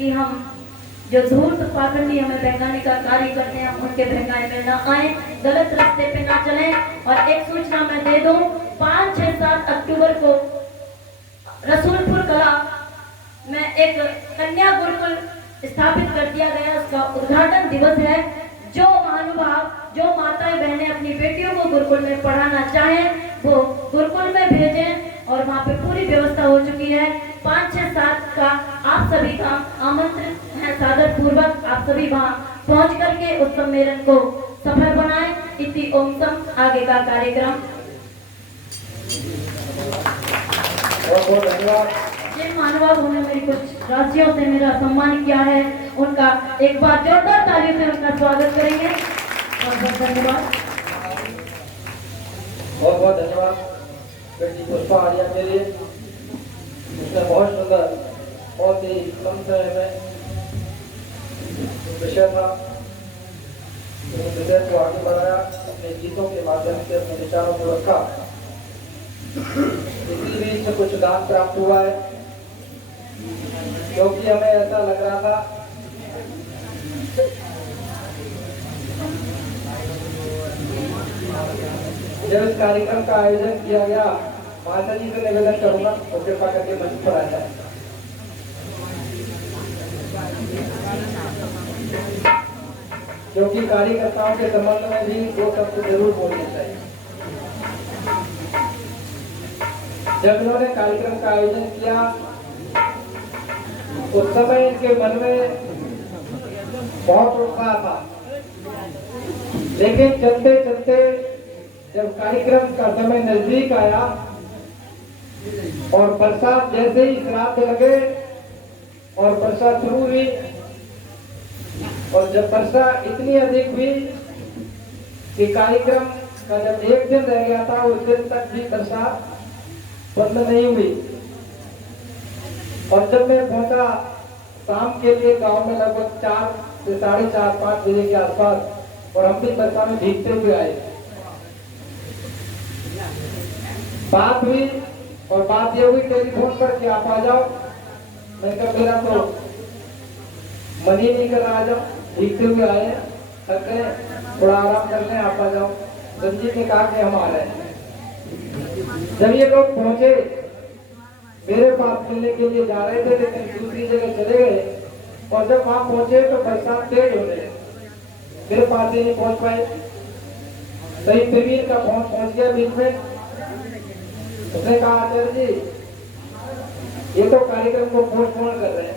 कि हम जो धूर्त पाखंडी हमें बहकाने का कार्य करते हैं उनके बहकाने में ना आए, गलत रास्ते पे ना चलें। और एक सूचना मैं दे दूं, 5, 6, 7 अक्टूबर को रसूलपुर कला में एक कन्या गुरुकुल स्थापित कर दिया गया, उसका उद्घाटन दिवस है। जो महानुभाव, जो माताएं बहनें अपनी बेटियों को गुरुकुल में पढ़ाना चाहें वो गुरुकुल में भेजें और वहाँ पे पूरी व्यवस्था हो चुकी है। 5, 6, 7 का आप सभी का आमंत्रित है सादर पूर्वक। आप सभी वहाँ पहुँच करके उस सम्मेलन को सफल बनाएं। इति ओम सम। आगे का कार्यक्रम। बहुत धन्यवाद। जिन महानुभावों ने मेरी कुछ राशियों से मेरा सम्मान किया है उनका एक बार जोरदार तालियों से उनका स्वागत करेंगे। बहुत बहुत धन्यवाद। बहुत बहुत धन्यवाद बेटी पुष्पा आर्या के लिए। उसने बहुत सुंदर, बहुत ही कम समय में विषय था, विषय को आगे बढ़ाया, अपने गीतों के माध्यम से अपने विचारों को रखा। इसी बीच कुछ दान प्राप्त हुआ है, क्योंकि हमें ऐसा लग रहा था जब इस कार्यक्रम का आयोजन किया गया, माता जी से निवेदन करूंगा तो कृपा करके मंच पर आ जाए। क्योंकि कार्यकर्ताओं के संबंध में भी 2 शब्द जरूर बोलने चाहिए। जब इन्होंने कार्यक्रम का आयोजन किया उस समय इनके मन में बहुत उत्साह था, लेकिन चलते चलते जब कार्यक्रम का समय नजदीक आया और बरसात जैसे ही श्राद्ध लगे और वर्षा शुरू हुई, और जब वर्षा इतनी अधिक हुई कि कार्यक्रम का जब 1 दिन रह गया था उस दिन तक भी बरसात बंद नहीं हुई। और जब मैं पहुंचा शाम के लिए गांव में लगभग 4 से 4:30, 5 बजे के आसपास, और हम भी बरसात में भीगते हुए आए। बात हुई और बात ये हुई टेलीफोन पर कि आप आ जाओ। मैं कहा मेरा तो मन ही नहीं कर रहा, आ जाओ, भीगते हुए आए हैं, थक गए, थोड़ा आराम करते हैं, आप आ जाओ। रंजीत ने कहा कि हम आ रहे हैं। जब ये लोग पहुंचे, मेरे पास मिलने के लिए जा रहे थे, लेकिन दूसरी जगह चले गए, और जब वहां पहुंचे तो बरसात तेज हो गई, मेरे पास ही नहीं पहुंच पाए। सही प्रवीण का फोन पहुंच गया बीच में। उसने कहा आचार्य जी ये तो कार्यक्रम को पोस्टपोन कर रहे हैं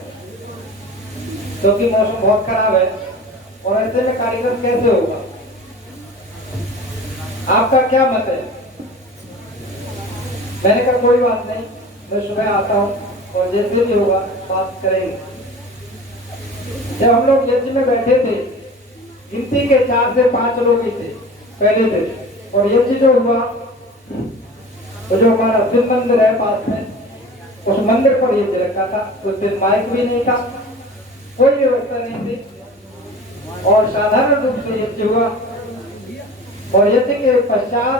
क्योंकि मौसम बहुत खराब है, और ऐसे में कार्यक्रम कैसे होगा, आपका क्या मत है? मैंने कहा कोई बात नहीं, मैं सुबह आता हूँ और जैसे भी होगा बात करेंगे। जब हम लोग यज्ञ में बैठे थे, गिनती के 4 से 5 लोग ही थे पहले दिन, और यज्ञ जो हुआ तो जो हमारा शिव मंदिर है पास में, उस मंदिर पर यज्ञ रखा था। उस दिन माइक भी नहीं था, कोई व्यवस्था नहीं थी, और साधारण रूप से यज्ञ हुआ। और यज्ञ के पश्चात,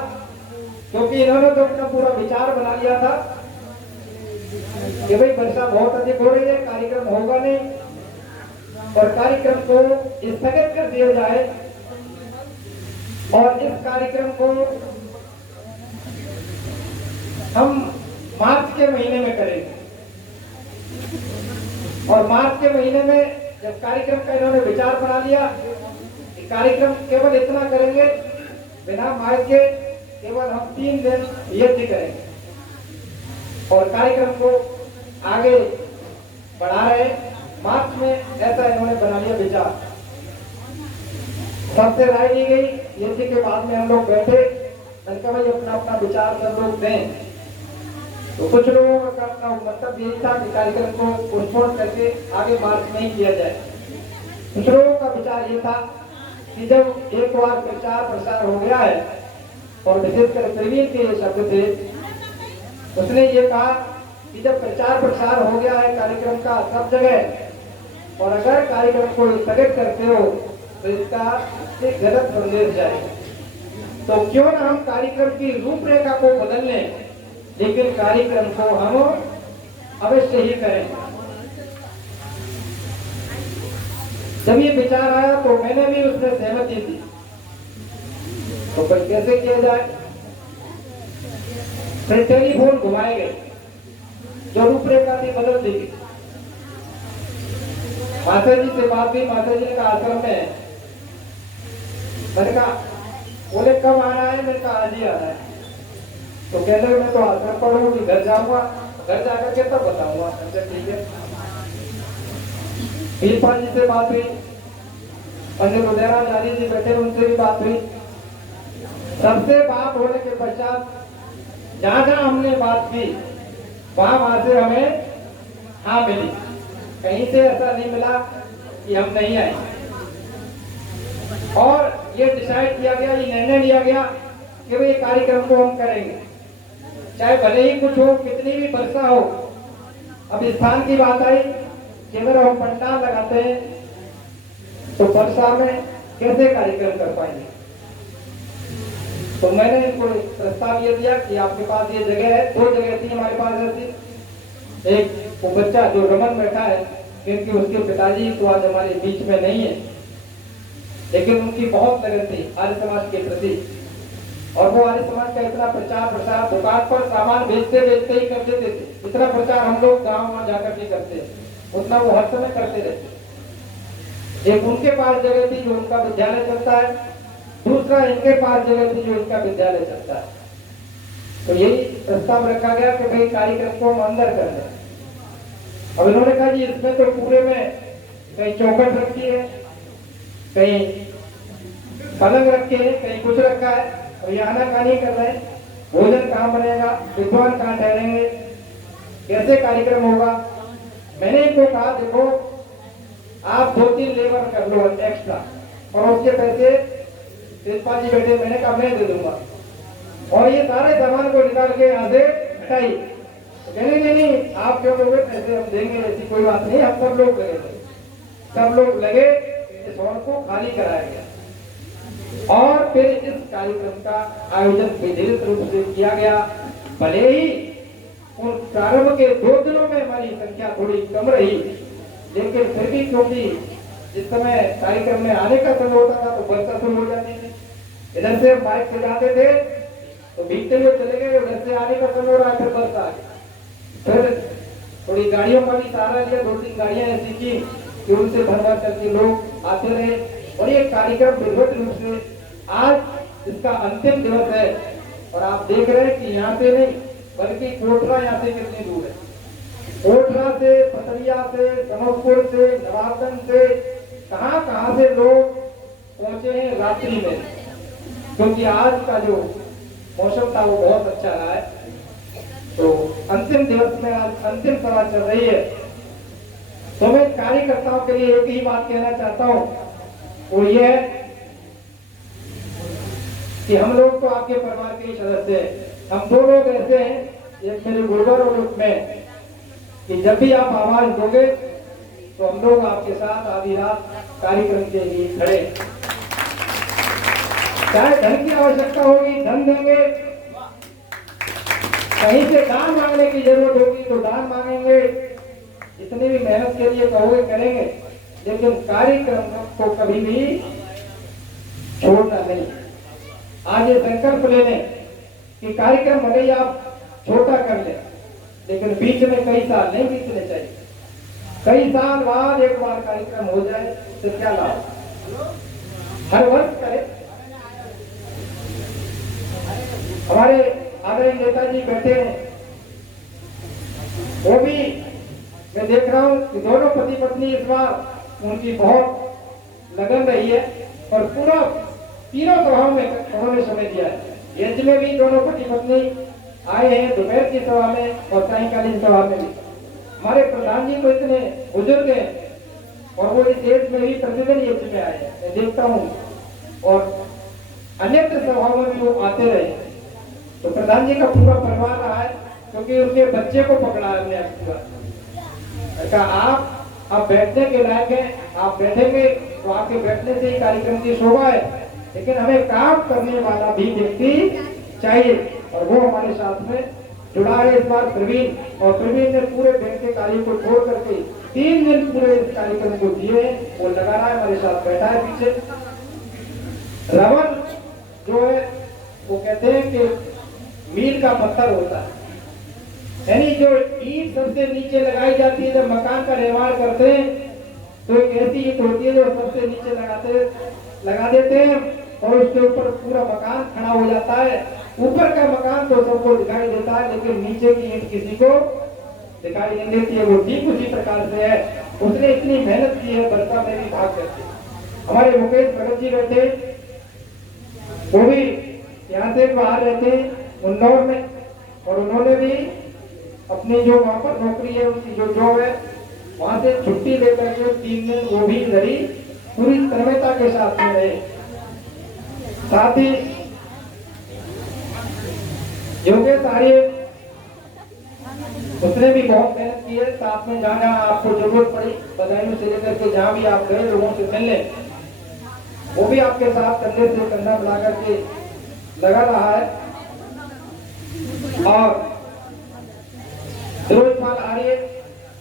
क्योंकि इन्होंने तो अपना पूरा विचार बना लिया था कि भाई वर्षा बहुत अधिक हो रही है, कार्यक्रम होगा नहीं, और कार्यक्रम को स्थगित कर दिया जाए, और इस कार्यक्रम को हम मार्च के महीने में करेंगे। और मार्च के महीने में जब कार्यक्रम का इन्होंने विचार बना लिया कि कार्यक्रम केवल इतना करेंगे बिना माइक के, केवल हम 3 दिन यज्ञ करेंगे और कार्यक्रम को आगे बढ़ा रहे। मार्च में ऐसा इन्होंने बना लिया विचार। सबसे राय ली गई, यज्ञ के बाद में हम लोग बैठे, मैंने कहा भाई अपना अपना विचार सब लोग दें। तो कुछ लोगों का अपना मतलब यही था कि कार्यक्रम को पोस्टपोन करके आगे मार्च नहीं किया जाए। कुछ लोगों का विचार ये था कि जब एक बार प्रचार प्रसार हो गया है, और विशेषकर प्रवीण के ये शब्द थे, उसने ये कहा कि जब प्रचार प्रसार हो गया है कार्यक्रम का सब जगह, और अगर कार्यक्रम को स्थगित करते हो तो इसका एक गलत संदेश जाएगा, तो क्यों ना हम कार्यक्रम की रूपरेखा को बदल लें, लेकिन कार्यक्रम को हम अवश्य ही करें। जब ये विचार आया तो मैंने भी उसमें सहमति दी। तो फिर कैसे किया जाए? फिर टेलीफोन घुमाए गए, जो रूपरेखा थी बदल दी गई। माता जी से बात हुई, माता जी ने कहा आश्रम में है। मैंने कहा, बोले कब आना है? मैंने कहा आज ही आना है। तो कहते मैं तो आश्रम पढ़ूंगी, घर जाऊंगा, घर जाकर के तब बताऊंगा। ठीक है। वीरपाल जी से बात हुई, पंडित उदयराम जानी जी बैठे, उनसे भी बात हुई। सबसे बात होने के पश्चात जहां जहां हमने बात की वहां से हमें हाँ मिली। कहीं से ऐसा नहीं मिला कि हम नहीं आए। और ये डिसाइड किया गया, ये निर्णय लिया गया कि भाई कार्यक्रम को हम करेंगे, चाहे भले ही कुछ हो, कितनी भी वर्षा हो। अब स्थान की बात आई कि अगर हम पंडाल लगाते हैं तो वर्षा में कैसे कार्यक्रम कर पाएंगे। तो मैंने इनको प्रस्ताव ये दिया कि आपके पास ये जगह है, दो जगह थी हमारे पास ऐसी। एक वो बच्चा जो रमन बैठा है, क्योंकि उसके पिताजी तो आज हमारे बीच में नहीं है, लेकिन उनकी बहुत लगन थी आर्य समाज के प्रति। और वो आर्य समाज का इतना प्रचार प्रसार, दुकान पर सामान बेचते बेचते ही कर देते थे। इतना प्रचार हम लोग गाँव में जाकर नहीं करते, उतना वो हर समय करते रहते। एक उनके पास जगह थी जो उनका विद्यालय चलता है, दूसरा इनके पास जगह थी जो इनका विद्यालय चलता है। तो यही प्रस्ताव रखा गया कि भाई कार्यक्रम को हम अंदर कर लें। अब इन्होंने कहा जी इसमें तो पूरे में कहीं चौखट रखी है, कहीं पलंग रखे हैं, कहीं कुछ रखा है, और ये आनाकानी कर रहे हैं। भोजन कहाँ बनेगा, विद्वान कहाँ ठहरेंगे, कैसे कार्यक्रम होगा। मैंने इनको कहा देखो आप 2-3 लेबर कर लो एक्स्ट्रा, और उसके पैसे तेजपाल जी बैठे, मैंने कहा मैं दे दूंगा, और ये सारे सामान को निकाल के यहाँ से हटाइए। कहने नहीं आप क्यों लोगे, पैसे हम देंगे, ऐसी कोई बात नहीं, हम सब लोग लगे थे। सब लोग लगे, इस हॉल को खाली कराया गया और फिर इस कार्यक्रम का आयोजन विधिवत रूप से किया गया। भले ही उन प्रारंभ के 2 दिनों में हमारी संख्या थोड़ी कम रही, लेकिन फिर भी क्योंकि जिस समय कार्यक्रम में आने का समय होता था तो वर्षा शुरू हो जाती थी। इधर से बाइक से जाते थे तो भीगते हुए चले गए, उधर से आने का समय हो रहा है, फिर वर्षा आ गई। फिर थोड़ी गाड़ियों का भी सहारा लिया, 2-3 गाड़ियां ऐसी की कि उनसे भर भर करके लोग आते रहे, और ये कार्यक्रम विधिवत रूप से आज इसका अंतिम दिवस है। और आप देख रहे हैं कि यहाँ से नहीं बल्कि कोटरा यहाँ से कितनी दूर है। कोटरा से, पतरिया से, कनौजपुर से, नवाबगंज से, कहां से लोग पहुंचे हैं रात्रि में, क्योंकि आज का जो मौसम था वो बहुत अच्छा रहा है। तो अंतिम दिवस में आज अंतिम सभा चल रही है। तो मैं कार्यकर्ताओं के लिए एक ही बात कहना चाहता हूं, वो ये है कि हम लोग तो आपके परिवार के ही सदस्य हैं। हम 2 लोग ऐसे हैं, एक मेरे गुरुवर और एक मैं, कि जब भी आप आवाज दोगे तो हम लोग आपके साथ आधी रात कार्यक्रम के लिए खड़े। चाहे धन की आवश्यकता होगी धन देंगे, कहीं से दान मांगने की जरूरत होगी तो दान मांगेंगे, जितनी भी मेहनत के लिए कहोगे करेंगे, लेकिन कार्यक्रम को कभी भी छोड़ना नहीं। आज ये संकल्प ले लें कि कार्यक्रम भले ही आप छोटा कर लें, लेकिन बीच में कई साल नहीं बीतने चाहिए। कई साल बाद एक बार कार्यक्रम हो जाए तो क्या लाभ, हर वर्ष करें। हमारे आदरणीय नेताजी बैठे हैं, वो भी मैं देख रहा हूं कि दोनों पति पत्नी इस बार उनकी बहुत लगन रही है, और पूरा तीनों सभाओं में उन्होंने समय दिया है। यज्ञ में भी दोनों पति पत्नी आए हैं, दोपहर की सभा में और सायंकालीन सभा में भी। हमारे प्रधान जी तो इतने बुजुर्ग हैं और वो इस एज में भी प्रतिदिन यज्ञ में आए हैं, मैं देखता हूँ, और अन्यत्र सभाओं में भी वो आते रहे। तो प्रधान जी का पूरा परिवार रहा है, क्योंकि उनके बच्चे को पकड़ा है हमने पूरा। आप बैठने के लायक हैं, आप बैठेंगे तो आपके बैठने से ही कार्यक्रम की शोभा है, लेकिन हमें काम करने वाला भी व्यक्ति चाहिए, और वो हमारे साथ में जुड़ा है इस बार प्रवीण। और प्रवीण ने पूरे बैंक के कार्य को छोड़ करके 3 दिन पूरे इस कार्यक्रम को दिए। वो लगा रहा है, हमारे साथ बैठा है पीछे। रवन जो है वो कहते हैं कि मील का पत्थर होता है, यानी जो ईंट सबसे नीचे लगाई जाती है जब मकान का निर्माण करते हैं, तो एक ऐसी ईंट होती है जो सबसे नीचे लगा देते हैं और उसके ऊपर पूरा मकान खड़ा हो जाता है। ऊपर का मकान तो सबको दिखाई देता है, लेकिन नीचे की ईंट किसी को दिखाई नहीं देती है। वो ठीक उसी प्रकार से है। उसने इतनी मेहनत की है, बरसा में भी भाग करके। हमारे मुकेश भगत जी बैठे, वो भी यहाँ से बाहर रहते हैं उन्नौर में, और उन्होंने भी अपनी जो वहाँ पर नौकरी है, उनकी जो जॉब है, वहां से छुट्टी लेकर के 3 दिन वो भी लड़ी, पूरी तन्मयता के साथ में रहे। साथ ही योगेश आर्य, उसने भी बहुत मेहनत की है। साथ में जहाँ जहाँ आपको जरूरत पड़ी बधाइयों से लेकर के जहाँ भी आप गए लोगों से मिलने, वो भी आपके साथ कंधे से कंधा मिला करके लगा रहा है। और फिरोजपाल आर्य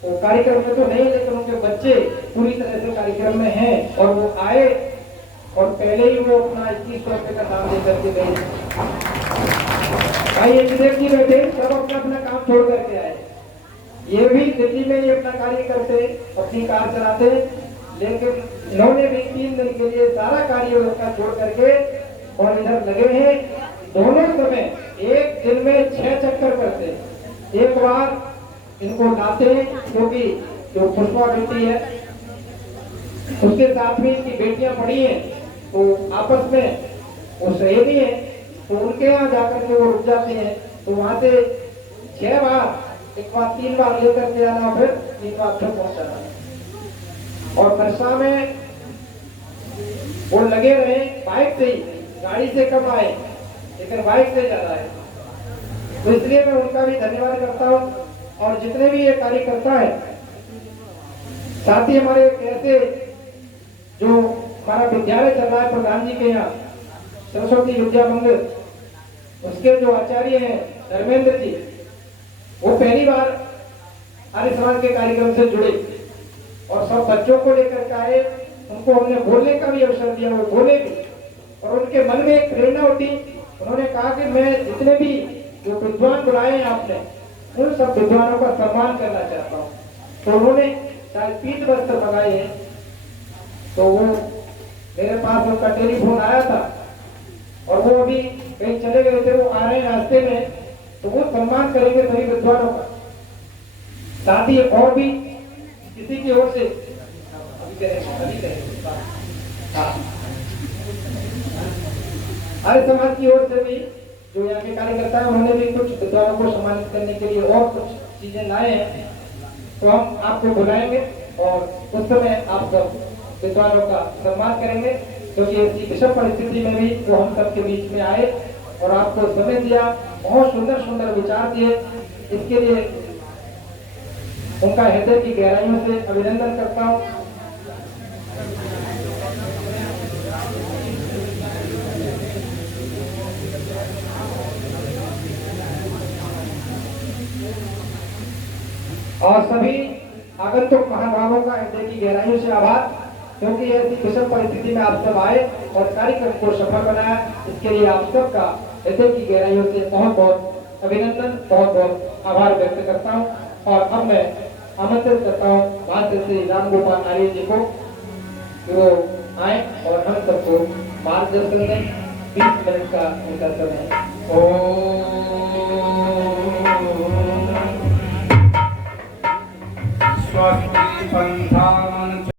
वो कार्यक्रम में तो नहीं, लेकिन उनके बच्चे पूरी तरह से कार्यक्रम में हैं और वो आए और पहले ही वो अपना 2100 रुपये का दाम देकर के गए। भाई एक जी बैठे, सब अपना अपना काम छोड़ करके आए। ये भी दिल्ली में ही अपना कार्य करते, अपनी कार चलाते, लेकिन इन्होंने भी 3 दिन के लिए सारा कार्य उनका छोड़ करके और इधर लगे हैं। दोनों समय एक दिन में 6 चक्कर करते। एक बार इनको लाते हैं, क्योंकि जो पुष्पा बेटी है उसके साथ में इनकी बेटियां पड़ी हैं, तो आपस में वो सहेली है, तो उनके यहाँ जाकर के वो रुक जाते हैं। तो वहां से 6 बार, एक बार 3 बार लेकर के आना, फिर 3 बार फिर पहुंचाना। और बरसा में वो लगे रहे बाइक से ही, गाड़ी से कम आए, लेकिन बाइक से ज्यादा है। तो इसलिए मैं उनका भी धन्यवाद करता हूँ। और जितने भी ये कार्य करता है, साथ ही हमारे ऐसे जो हमारा विद्यालय चल रहा है प्रधान जी के यहाँ, सरस्वती विद्या मंदिर, उसके जो आचार्य हैं धर्मेंद्र जी, वो पहली बार आर्य समाज के कार्यक्रम से जुड़े और सब बच्चों को लेकर के आए। उनको हमने बोलने का भी अवसर दिया, वो बोले भी, और उनके मन में एक प्रेरणा उठी। उन्होंने कहा कि मैं जितने भी जो विद्वान बुलाए हैं आपने, उन सब विद्वानों का सम्मान करना चाहता हूँ। तो उन्होंने शायद पीत वस्त्र मंगाए हैं, तो वो मेरे पास उनका टेलीफोन आया था और वो अभी कहीं चले गए थे, वो आ रहे हैं रास्ते में, तो वो सम्मान करेंगे सभी विद्वानों का। साथ ही और भी किसी की ओर से आर्य समाज की ओर से भी जो यहाँ के कार्यकर्ता है, उन्होंने भी कुछ विद्वानों को सम्मानित करने के लिए और कुछ चीजें लाए हैं, तो हम आपको बुलाएंगे और उस समय आप सब विद्वानों का सम्मान करेंगे। क्योंकि ऐसी विषम परिस्थिति में भी वो हम सबके बीच में आए और आपको समय दिया, बहुत सुंदर सुंदर विचार दिए। इसके लिए उनका हृदय की गहराइयों से अभिनंदन करता हूँ। और सभी आगंतुक महानुभावों का हृदय की गहराइयों से आभार, क्योंकि ऐसी विषम परिस्थिति में आप सब आए और कार्यक्रम को सफल बनाया। इसके लिए आप सबका हृदय की गहराइयों से बहुत बहुत अभिनंदन, बहुत बहुत आभार व्यक्त करता हूँ। और अब मैं आमंत्रित करता हूँ महाराज श्री राम गोपाल आर्य जी को कि वो आए और हम सबको मार्गदर्शन दें। 20 मिनट का उनका समय है। स्वस्ति पंथा